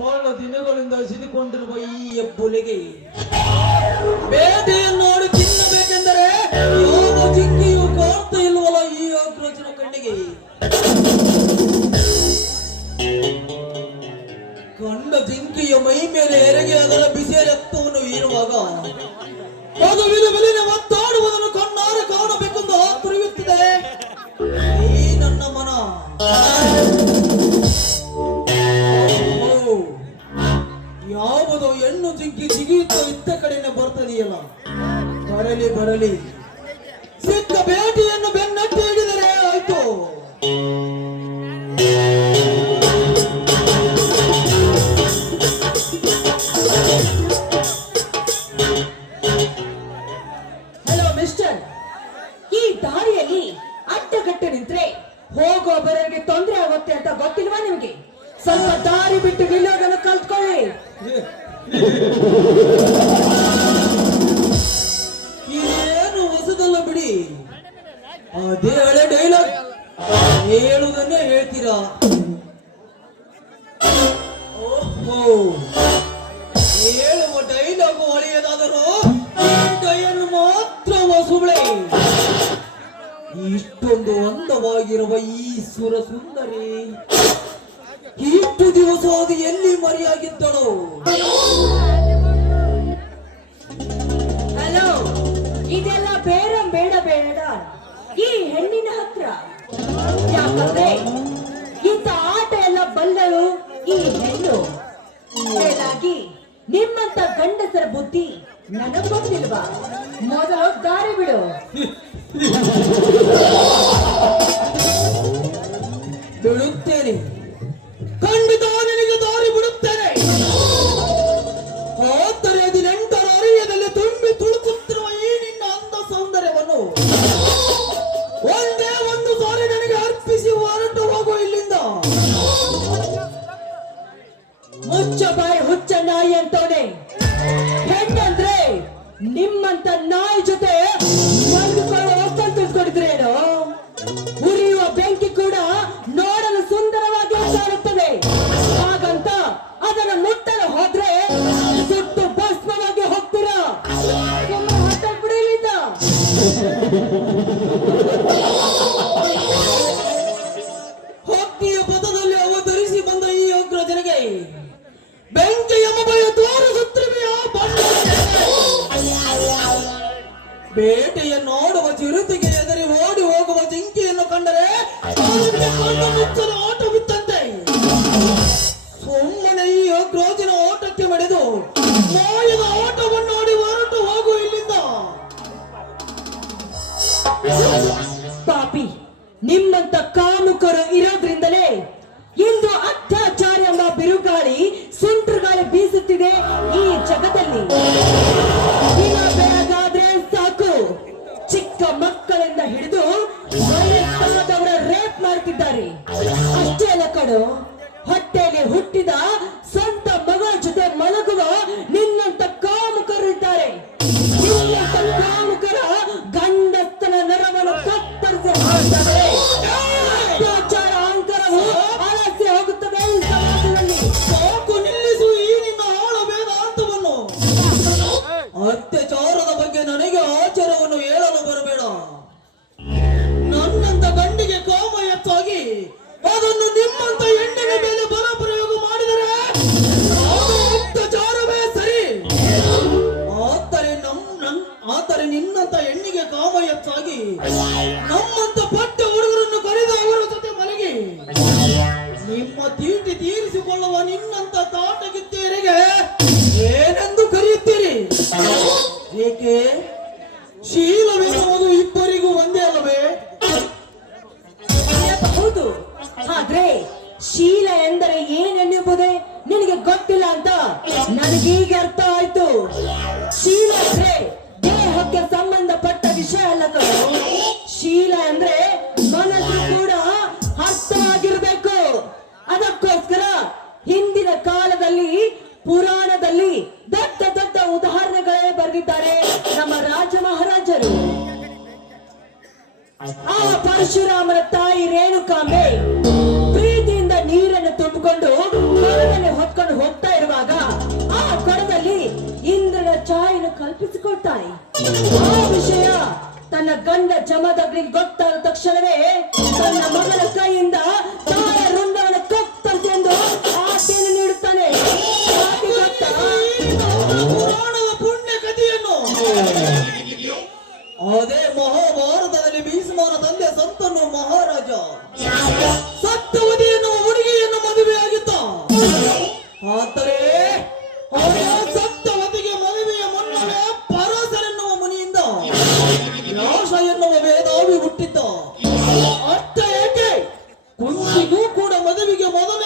ಹೋದ ದಿನಗಳಿಂದ ಸಿಲುಕೊಂಡಿರುವ ಈ ಎಬ್ಬುಲಿಗೆ ಬೇಟೆಯನ್ನು ನೋಡಿ ತಿನ್ನಬೇಕೆಂದರೆ ಯೋಗ ಚಿಕ್ಕಿಯು ಕಾಣ್ತಾ ಇಲ್ವಲ್ಲ ಈ ಆಕ್ರೋಚನ ಕಣ್ಣಿಗೆ? ಕಂಡ ಜಿಂಕಿಯ ಮೈ ಮೇಲೆ ಎರಗಿ ಅದರ ಜಿಂಕಿ ಜಿಗಿಯುತ್ತ ಇತ್ತ ಕಡೆನೇ ಬರ್ತದೆಯಲ್ಲ? ಬರಲಿ ಬರಲಿ. ಇಷ್ಟೊಂದು ಅಂದವಾಗಿರುವ ಈ ಸುರ ಸುಂದರಿ ಇಷ್ಟು ದಿವಸ ಅದು ಎಲ್ಲಿ ಮರಿಯಾಗಿದ್ದಳು? ಹಲೋ, ಇದೆಲ್ಲ ಬೇಡ ಬೇಡ ಬೇಡ. ಈ ಹೆಣ್ಣಿನ ಹತ್ರ. ಯಾಕಂದ್ರೆ ಇಂಥ ಆಟ ಎಲ್ಲ ಬಲ್ಲಳು ಈ ಹೆಣ್ಣು. ಹೇಳಾಗಿ ನಿಮ್ಮಂತ ಗಂಡಸರ ಬುದ್ಧಿ ನನಗ್ ಗೊತ್ತಿಲ್ವಾ ಮೊದಲು ದಾರಿ ಬಿಡು. ಬೇಟೆಯ ನೋಡುವ ಚಿರುತಿಗೆ ಎದರಿ ಓಡಿ ಹೋಗುವ ಜಿಂಕೆಯನ್ನು ಕಂಡರೆ Dodô Jamad Abdul Gottal chamada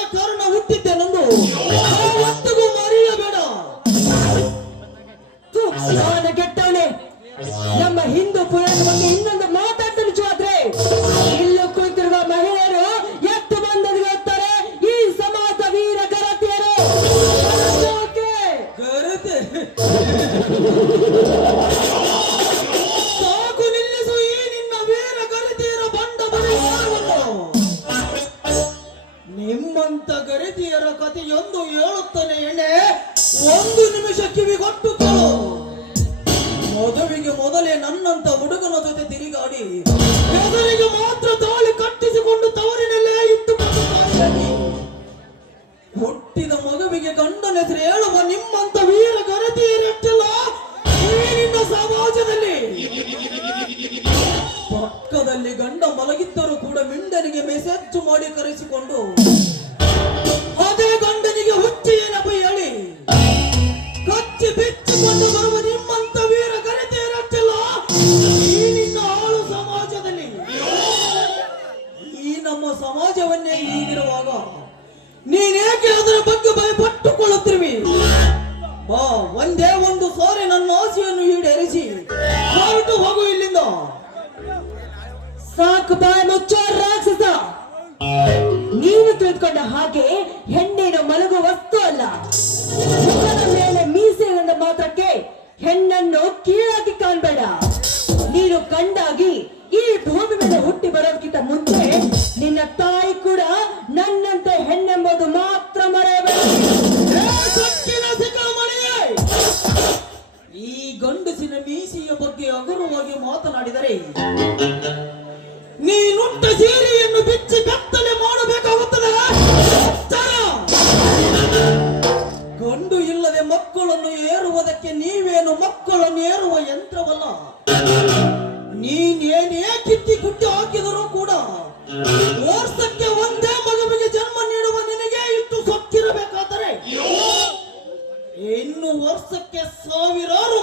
ನಾಲ್ಕು ಬಾಯಿ ಮುಚ್ಚೋ ರಾಕ್ಷಸ. ನೀನು ತಿಳಿದುಕೊಂಡ ಹಾಗೆ ಹೆಣ್ಣಿನ ಮಲಗುವ ವಸ್ತು ಅಲ್ಲ. ಮುಖದ ಮೇಲೆ ಮೀಸೆ ಎಂದ ಮಾತ್ರಕ್ಕೆ ಹೆಣ್ಣನ್ನು ಕೀಳಾಗಿ ಕಾಣಬೇಡ. ನೀನು ಕಂಡಾಗಿ ಈ ಭೂಮಿ ಮೇಲೆ ಹುಟ್ಟಿ ಬರೋದಕ್ಕಿಂತ ಮುಂಚೆ ನಿನ್ನ ತಾಯಿ ಕೂಡ ನನ್ನಂತೆ ಹೆಣ್ಣೆಂಬುದು ಮಾತ್ರ ಮರೆಯಬೇಡ. ಈ ಗಂಡಸಿನ ಮೀಸೆಯ ಬಗ್ಗೆ ಅಗುರವಾಗಿ ಮಾತನಾಡಿದರೆ ಬಿಚ್ಚಿ ಬೆತ್ತಲೆ ಮಾಡಬೇಕಾಗುತ್ತದೆ. ಗಂಡು ಇಲ್ಲದೆ ಮಕ್ಕಳನ್ನು ಏರುವುದಕ್ಕೆ ನೀವೇನು ಮಕ್ಕಳನ್ನು ಏರುವ ಯಂತ್ರವಲ್ಲ? ನೀನೇನೇ ಕಿತ್ತಿ ಗುಟ್ಟಿ ಹಾಕಿದರೂ ಕೂಡ ವರ್ಷಕ್ಕೆ ಒಂದೇ ಮಗುವಿಗೆ ಜನ್ಮ ನೀಡುವ ನಿನಗೆ ಇಷ್ಟು ಸೊಕ್ಕಿರಬೇಕಾದರೆ? ಇನ್ನು ವರ್ಷಕ್ಕೆ ಸಾವಿರಾರು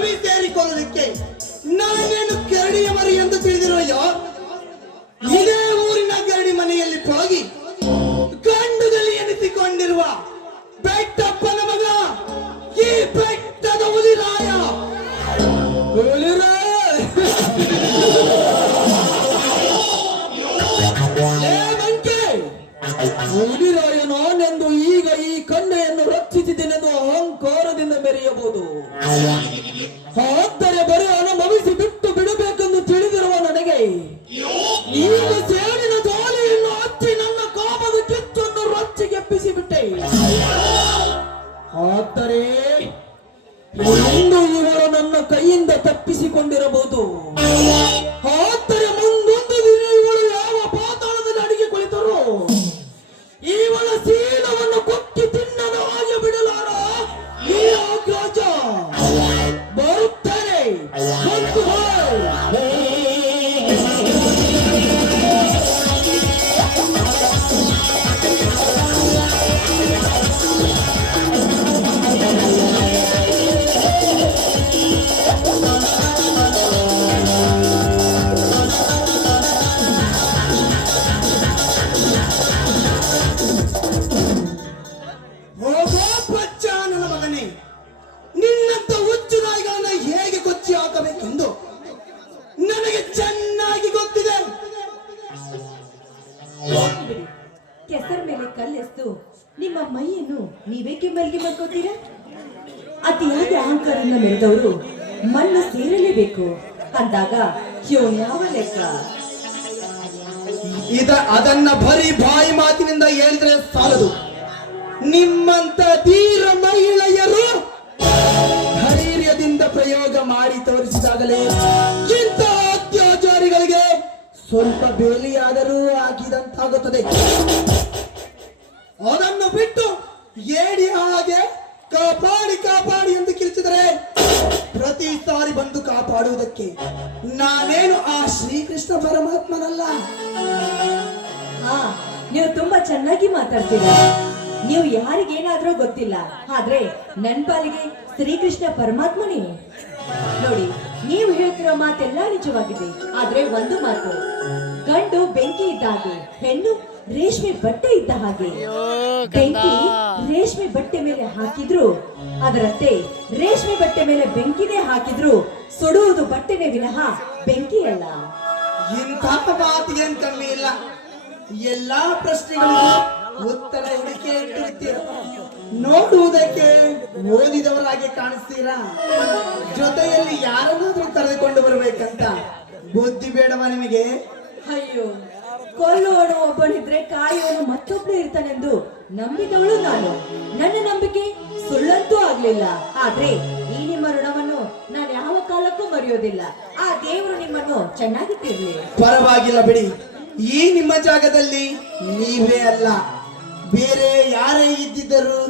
ಸವಿ ಸೇರಿಕೊಳ್ಳಲಿಕ್ಕೆ ನಾನೇನು ಕರಡಿಯ ಮರಿ ಎಂದು ತಿಳಿದಿರೋಯ್ಯೋ ಇದೇ ಊರಿನ ಕೆರಡಿ ಮನೆಯಲ್ಲಿ ಹೋಗಿ ಗಂಡುಗಲಿ ಎನಿಸಿಕೊಂಡಿರುವ ಬೆಟ್ಟಪ್ಪನ ಮಗ ಈ ಬೆಟ್ಟದ ಹುಲಿರಾಯ ಹುಲಿರಾಯ ಈಗ ಈ ಕಣ್ಣೆಯನ್ನು ರಕ್ಷಿಸಿದ್ದೇನೆಂದು ಅಹಂಕಾರದಿಂದ ಮೆರೆಯಬಹುದು. ಆದರೆ ಬರೀ ಅನುಭವಿಸಿ ಬಿಟ್ಟು ಬಿಡಬೇಕೆಂದು ತಿಳಿದಿರುವ ನನಗೆ ಈಗ ಸೇಡಿನ ದಾಳಿಯನ್ನು ಹಚ್ಚಿ ನನ್ನ ಕೋಪದ ಕಿಚ್ಚನ್ನು ರಚ್ಚಿಗೆಪ್ಪಿಸಿ ಬಿಟ್ಟೆ ಆದರೆ ಇವರು ನನ್ನ ಕೈಯಿಂದ ತಪ್ಪಿಸಿಕೊಂಡಿರಬಹುದು. ಮೆರೆದವರು ಮಣ್ಣು ಸೇರಲೇಬೇಕು ಅಂದಾಗ ಯಾವ ಲೆಕ್ಕ? ಇದ ಅದನ್ನ ಬರೀ ಬಾಯಿ ಮಾತಿನಿಂದ ಹೇಳಿದ್ರೆ ಸಾಲದು. ನಿಮ್ಮಂತ ಧೀರ ಮಹಿಳೆಯರು ಧೈರ್ಯದಿಂದ ಪ್ರಯೋಗ ಮಾಡಿ ತೋರಿಸಿದಾಗಲೇ ಇಂತಹ ಅತ್ಯಾಚಾರಿಗಳಿಗೆ ಸ್ವಲ್ಪ ಬೇಲಿಯಾದರೂ ಹಾಕಿದಂತಾಗುತ್ತದೆ ಶ್ರೀಕೃಷ್ಣ ಪರಮಾತ್ಮನಲ್ಲ. ಹಾ ನೀವು ತುಂಬಾ ಚೆನ್ನಾಗಿ ಮಾತಾಡ್ತೀರಾ. ನೀವು ಯಾರಿಗೇನಾದ್ರೂ ಗೊತ್ತಿಲ್ಲ ಆದ್ರೆ ನನ್ ಪಾಲಿಗೆ ಶ್ರೀಕೃಷ್ಣ ಪರಮಾತ್ಮನೇ ನೋಡಿ ನೀವು ಹೇಳ್ತಿರೋ ಮಾತೆಲ್ಲ ನಿಜವಾಗಿದೆ ಆದ್ರೆ ಒಂದು ಮಾತು ಗಂಡು ಬೆಂಕಿ ಇದ್ದ ಹಾಗೆ ಹೆಣ್ಣು ರೇಷ್ಮೆ ಬಟ್ಟೆ ಇದ್ದ ಹಾಗೆ. ಬೆಂಕಿ ರೇಷ್ಮೆ ಬಟ್ಟೆ ಮೇಲೆ ಹಾಕಿದ್ರು ಅದರಂತೆ ರೇಷ್ಮೆ ಬಟ್ಟೆ ಮೇಲೆ ಬೆಂಕಿನೇ ಹಾಕಿದ್ರು ಸುಡುವುದು ಬಟ್ಟೆನೇ ವಿನಃ ಬೆಂಕಿ ಅಲ್ಲ ಇಂತಹ ಮಾತಿಗೇನ್ ಕಮ್ಮಿ ಇಲ್ಲ. ಎಲ್ಲಾ ಪ್ರಶ್ನೆಗಳಿಗೂ ಉತ್ತರ ಹುಡುಕಿ ನೋಡುವುದಕ್ಕೆ ಓದಿದವರಾಗಿ ಕಾಣಿಸ್ತೀರಾ? ಜೊತೆಯಲ್ಲಿ ಯಾರನ್ನಾದ್ರೂ ಕರೆದುಕೊಂಡು ಬರ್ಬೇಕಂತ ಬುದ್ಧಿ ಬೇಡವ ನಿಮಗೆ? ಅಯ್ಯೋ ಕೊಲ್ಲುವನು ಒಬ್ಬನಿದ್ರೆ ಕಾಯುವನು ಮತ್ತೊಬ್ಬನು ಇರ್ತಾನೆಂದು ನಂಬಿದವಳು ನಾನು. ನನ್ನ ನಂಬಿಕೆ ಸುಳ್ಳಂತೂ ಆಗ್ಲಿಲ್ಲ. ಆದ್ರೆ ಮರೆಯೋದಿಲ್ಲ. ಆ ದೇವರು ನಿಮ್ಮನ್ನು ಚೆನ್ನಾಗಿ ತಿರ್ಲಿ ಪರವಾಗಿಲ್ಲ ಬಿಡಿ. ಈ ನಿಮ್ಮ ಜಾಗದಲ್ಲಿ ನೀವೇ ಅಲ್ಲ. ಬೇರೆ ಯಾರೇ ಇದ್ದಿದ್ದರು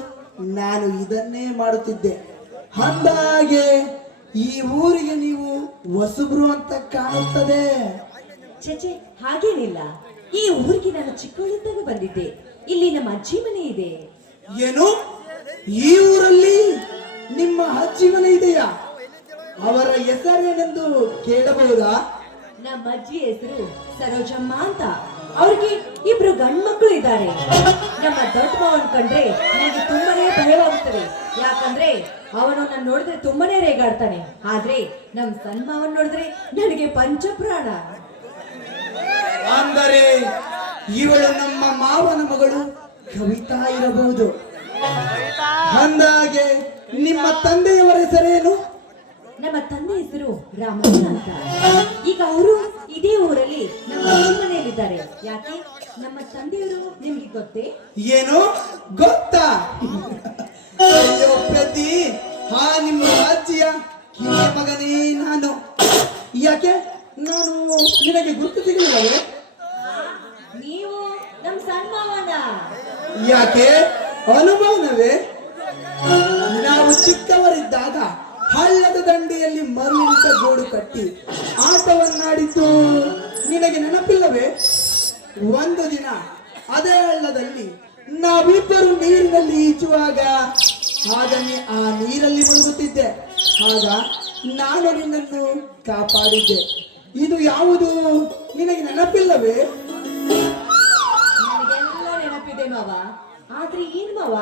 ನಾನು ಇದನ್ನೇ ಮಾಡುತ್ತಿದ್ದೆ. ಅಂದಾಗೆ ಈ ಊರಿಗೆ ನೀವು ಹೊಸಬ್ರು ಅಂತ ಕಾಣುತ್ತದೆ. ಚಚೆ ಹಾಗೇನಿಲ್ಲ. ಈ ಊರಿಗೆ ನಾನು ಚಿಕ್ಕವಳಿದ್ದಾಗ ಬಂದಿದ್ದೆ. ಇಲ್ಲಿ ನಮ್ಮ ಅಜ್ಜಿ ಮನೆ ಇದೆ. ಏನು? ಈ ಊರಲ್ಲಿ ನಿಮ್ಮ ಅಜ್ಜಿ ಮನೆ ಇದೆಯಾ? ಅವರ ಹೆಸರೇನೆಂದು ಕೇಳಬಹುದಾ? ನಮ್ಮ ಅಜ್ಜಿ ಹೆಸರು ಸರೋಜಮ್ಮ ಅಂತ. ಅವ್ರಿಗೆ ಇಬ್ರು ಗಂಡ್ ಮಕ್ಕಳು ಇದ್ದಾರೆ. ನಮ್ಮ ದೊಡ್ಡ ಮಾವನ್ ಕಂಡ್ರೆ ನನಗೆ ತುಂಬಾನೇ ಭಯವಾಗುತ್ತದೆ. ಯಾಕಂದ್ರೆ ಅವನು ನನ್ನ ನೋಡಿದ್ರೆ ತುಂಬಾನೇ ರೇಗಾಡ್ತಾನೆ. ಆದ್ರೆ ನಮ್ ಸಣ್ಣ ಮಾವನ್ ನೋಡಿದ್ರೆ ನನಗೆ ಪಂಚಪ್ರಾಣ. ಅಂದರೆ ಇವಳು ನಮ್ಮ ಮಾವನ ಮಗಳು ಕವಿತಾ ಇರಬಹುದು. ಅಂದಾಗೆ ನಿಮ್ಮ ತಂದೆಯವರ ಹೆಸರೇನು? ನಮ್ಮ ತಂದೆ ಹೆಸರು ರಾಮಣ್ಣ ಅಂತ. ಈಗ ಅವರು ಇದೇ ಊರಲ್ಲಿ ನಮ್ಮ ಮನೆಯಲ್ಲಿದ್ದಾರೆ ಯಾಕೆ? ನಮ್ಮ ತಂದೆಯವರು ನಿಮ್ಗೆ ಗೊತ್ತೇ? ಏನು? ಗೊತ್ತಾ. ಅಯ್ಯೋ ಪ್ರತಿ ಹಾ ನಿಮ್ಮ ಅಜ್ಜಿಯ ಕಿರಿಯ ಮಗನೇ ನಾನು. ಯಾಕೆ? ನಾನು ನಿನಗೆ ಗುರುತು ಸಿಗಲಿಲ್ಲವೇ ನೀವು ನಮ್ ಸಣ್ಣ ಯಾಕೆ? ಅನುಮಾನವೇ? ನಾವು ಚಿಕ್ಕವರಿದ್ದಾಗ ಹಳ್ಳದ ದಂಡೆಯಲ್ಲಿ ಮರಳಿಂತ ಗೋಡು ಕಟ್ಟಿ ಆಟವನ್ನಾಡಿದ್ದು ನಿನಗೆ ನೆನಪಿಲ್ಲವೇ? ಒಂದು ದಿನ ಅದೇ ಹಳ್ಳದಲ್ಲಿ ನಾವಿಬ್ಬರು ನೀರಿನಲ್ಲಿ ಈಜುವಾಗ ಹಾಗೆ ಆ ನೀರಲ್ಲಿ ಮುಳುಗುತ್ತಿದ್ದೆ. ಆಗ ನಾನು ನಿನ್ನನ್ನು ಕಾಪಾಡಿದ್ದೆ. ಇದು ಯಾವುದು? ನಿನಗೆ ನೆನಪಿಲ್ಲವೇ? ನೆನಪಿದೆ ಮಾವ. ಆದ್ರೆ ಏನ್ ಮಾವ?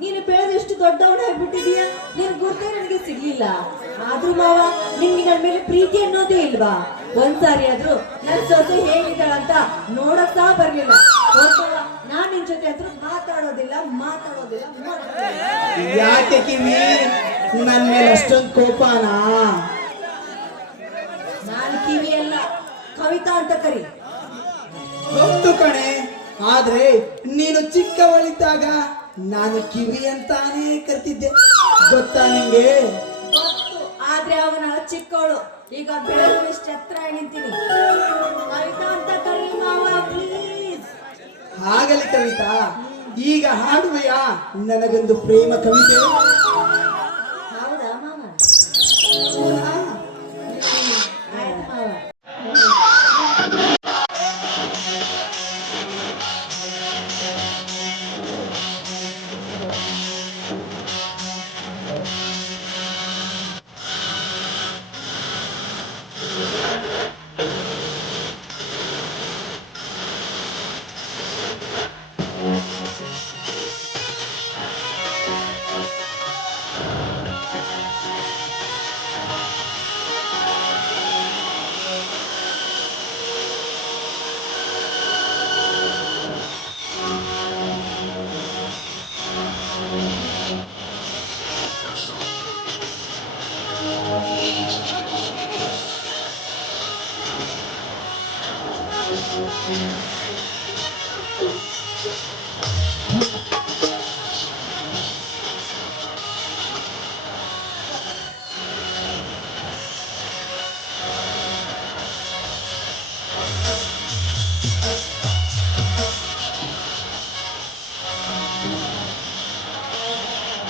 ನೀನು ಬೆಳೆದಷ್ಟು ದೊಡ್ಡವನಾಗ್ಬಿಟ್ಟಿದೀಯ ನಿನ್ ಗುರ್ತೇ ನನಗೆ ಸಿಗ್ಲಿಲ್ಲ. ಆದ್ರೂ ಮಾವ ನಿನ್ ನನ್ ಮೇಲೆ ಪ್ರೀತಿ ಅನ್ನೋದೇ ಇಲ್ವಾ? ಒಂದ್ಸಾರಿ ಆದ್ರೂ ನನ್ ಸೊಸೆ ಹೇಗಿದ್ದಾಳಂತ ನೋಡಕ್ ಸಹ ಬರ್ಲಿಲ್ಲ. ನಾನ್ ನಿನ್ ಜೊತೆ ಆದ್ರೂ ಮಾತಾಡೋದಿಲ್ಲ ಮಾತಾಡೋದಿಲ್ಲ. ಯಾಕೆ ಕಿವಿ ನನ್ನ ಮೇಲೆ ಅಷ್ಟೊಂದು ಕೋಪನಾ? ನಾನ್ ಕಿವಿ ಅಲ್ಲ ಕವಿತಾ ಅಂತ ಕರಿ. ಗೊತ್ತು ಕಣೆ. ಆದ್ರೆ ನೀನು ಚಿಕ್ಕವಳಿದ್ದಾಗ ನಾನು ಕಿವಿ ಅಂತಾನೇ ಕರ್ತಿದ್ದೆ. ಗೊತ್ತಾ ನಿಂಗೆ? ಗೊತ್ತು. ಆದ್ರೆ ಅವನ ಚಿಕ್ಕವಳು ಈಗ ಬೆಳೆದು ಇಷ್ಟ ಹತ್ರ ನಿಂತೀನಿ ಕವಿತಾ ಅಂತ ಕರಿ ಮಾವ ಪ್ಲೀಸ್ ಆಗಲಿ ಕವಿತಾ ಈಗ ಹಾಡುವೆಯಾ? ನನಗೊಂದು ಪ್ರೇಮ ಕವಿತೆ.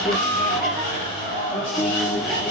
Thank you.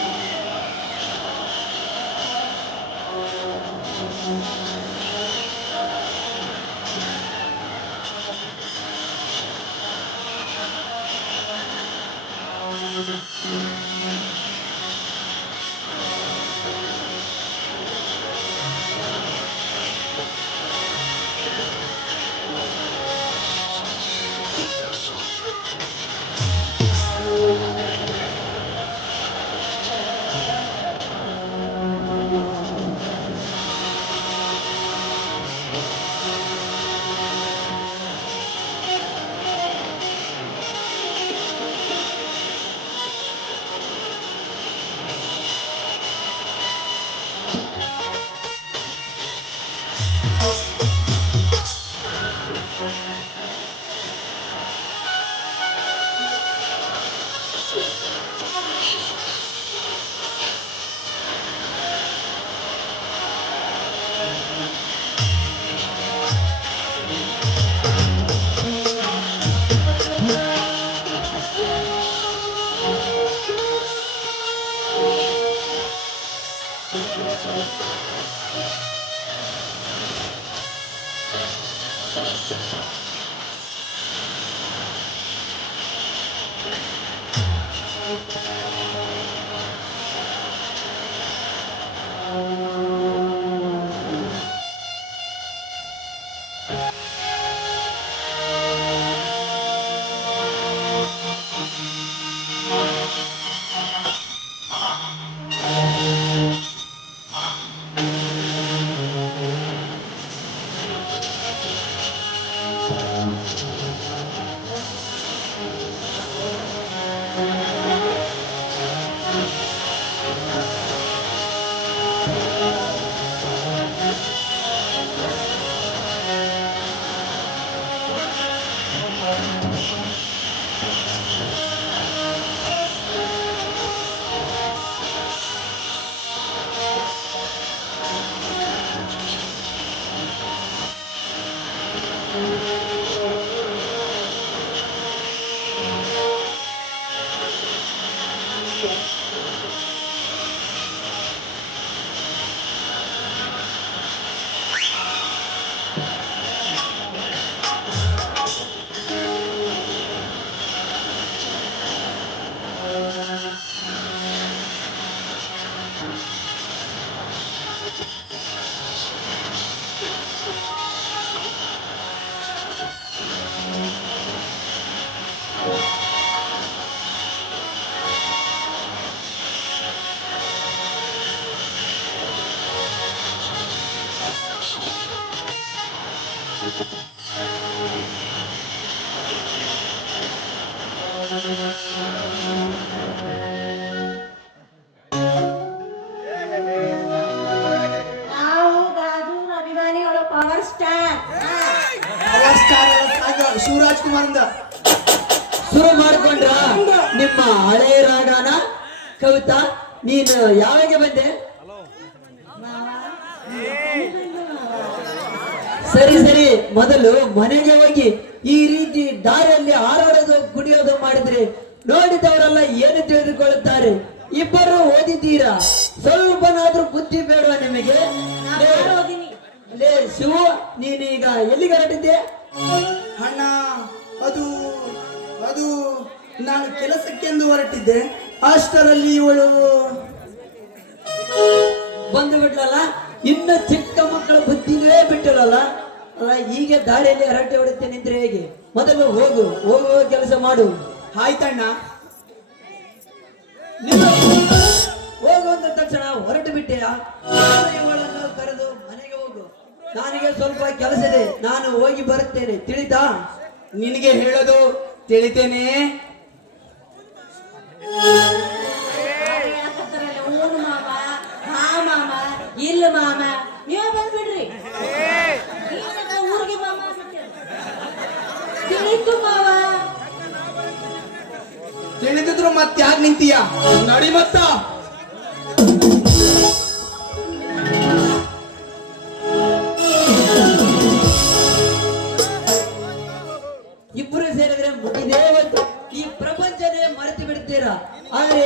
ಸರಿ ಸರಿ. ಮೊದಲು ಮನೆಗೆ ಹೋಗಿ ಈ ರೀತಿ ದಾರಿಯಲ್ಲಿ ಹಾರಾಡೋದು ಕುಡಿಯೋದು ಮಾಡಿದ್ರೆ ನೋಡಿದವರೆಲ್ಲ ಏನು ತಿಳಿದುಕೊಳ್ಳುತ್ತಾರೆ? ಇಬ್ಬರು ಓದಿದ್ದೀರಾ? ಸ್ವಲ್ಪನಾದ್ರೂ ಬುದ್ಧಿ ಬೇಡವಾ ನಿಮಗೆ. ಲೇ, ಶಿವು ನೀನೀಗ ಎಲ್ಲಿಗೆ ಹೊರಟಿದ್ದೆ ಅಣ್ಣ ಅದು ಅದು ನಾನು ಕೆಲಸಕ್ಕೆಂದು ಹೊರಟಿದ್ದೆ. ಅಷ್ಟರಲ್ಲಿ ಇವಳು ಬಂದು ಬಿಟ್ಲಲ್ಲ? ಇನ್ನು ಚಿಕ್ಕ ಮಕ್ಕಳ ಬುದ್ಧಿಗಳೇ ಬಿಟ್ಟಿರಲ್ಲ? ಈಗ ದಾರಿಯಲ್ಲಿ ಹರಟೆ ಹೊಡಿತೇನೆ ಅಂದ್ರೆ ಹೇಗೆ? ಮೊದಲು ಹೋಗು, ಹೋಗುವ ಕೆಲಸ ಮಾಡು. ಆಯ್ತಣ್ಣ ಹೋಗುವಂತ ತಕ್ಷಣ ಹೊರಟು ಬಿಟ್ಟೆಯಾ ಇವಳನ್ನು ಕರೆದು ಮನೆಗೆ ಹೋಗು. ನನಗೆ ಸ್ವಲ್ಪ ಕೆಲಸ ಇದೆ. ನಾನು ಹೋಗಿ ಬರುತ್ತೇನೆ. ತಿಳಿತಾ? ನಿನಗೆ ಹೇಳೋದು ತಿಳಿತೇನೆ. ಇಲ್ಲ ಮಾಮ. ನೀವೇ ಬಂದ್ಬಿಡ್ರಿ. ಊರಿಗೆ ಮಾಮ. ತಿಳಿತು ಮಾವ. ತಿಳಿದಿದ್ರು ಮತ್ತೆ ಯಾಕೆ ನಿಂತೀಯ? ನಡಿ ಮತ್ತ. ಇಬ್ಬರು ಸೇರಿದ್ರೆ ಮುಗಿದೇ ಹೋಯ್ತು. ಈ ಪ್ರಪಂಚನೇ ಮರೆತು ಬಿಡ್ತೀರಾ? ಆದ್ರೆ